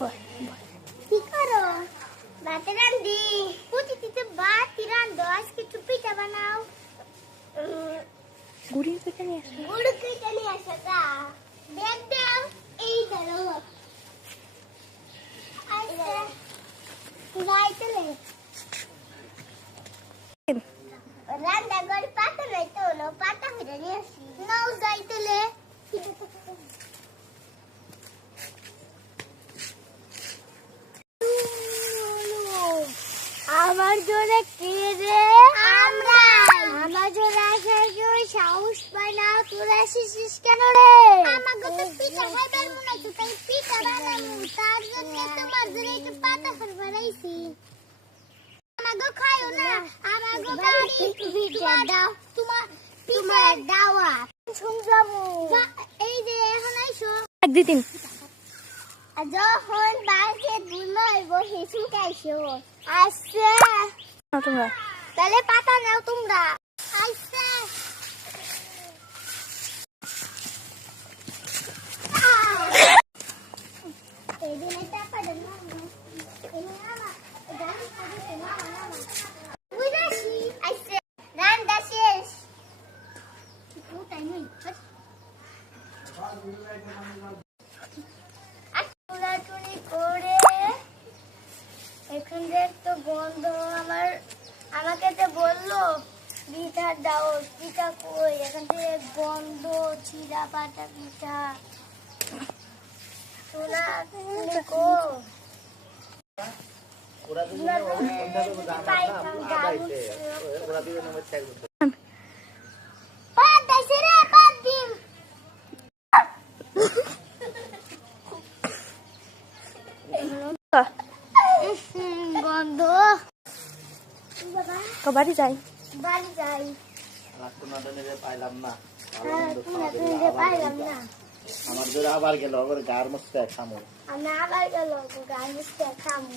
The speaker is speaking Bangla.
কি করো? ভাতে রান্ধি। প্রতিদিন ভাতই রান্ধো, আজকে একটু পিঠা বানাও। গুড়ির পিঠা নিয়ে আসো। গুড় পিঠা নিয়ে আসো গা। দেখ দাও, এই ধরো। আচ্ছা, যাইতলে। রান্না করে পাতা নাই তো, পাতা ফিরে নিয়ে আসি। নাও যাইতলে। আমার জন্য কে রে? আমরা। আমার জন্য আসার জন্য সাহস পাই না, তোরা এসেছিস কেন রে? আমাকে তো পিঠা খাইবার মনে হচ্ছে, তাই পিঠা বানাবো। তার জন্য তোমার জন্য একটু পাতা বানাইছি। আমাকে খাইও না, আমাকে বাড়ি পিঠা দাও। তোমার দাওয়া শুনলামু। এই যে এখন আইসো। 1 2 3 যখন বাসে ঘুমাই বসে শুকাইছো আসছে। তোমরা তাহলে পাতা নাও তোমরা। আসছে এদিনে টাকা দেন না। এনে আমা গাড়ি করে না না। বুঝাছি আসছে রান্না শেষ। কোথায় নই? চুলাচুলি করে এখন যে তো গন্ধ। আমাকে তো বললো পিঠা দাও, পিঠা কই? এখান থেকে গন্ধ, চিরা পাতা পিঠা। চুলা কো গন্ধ। বাড়ি যাই। বাড়ি যাই। পাইলাম না পাইলাম না। আমার জোরে আবার গেল আবার গার মস্তে খামো। আমি আবার গেল গান খামু।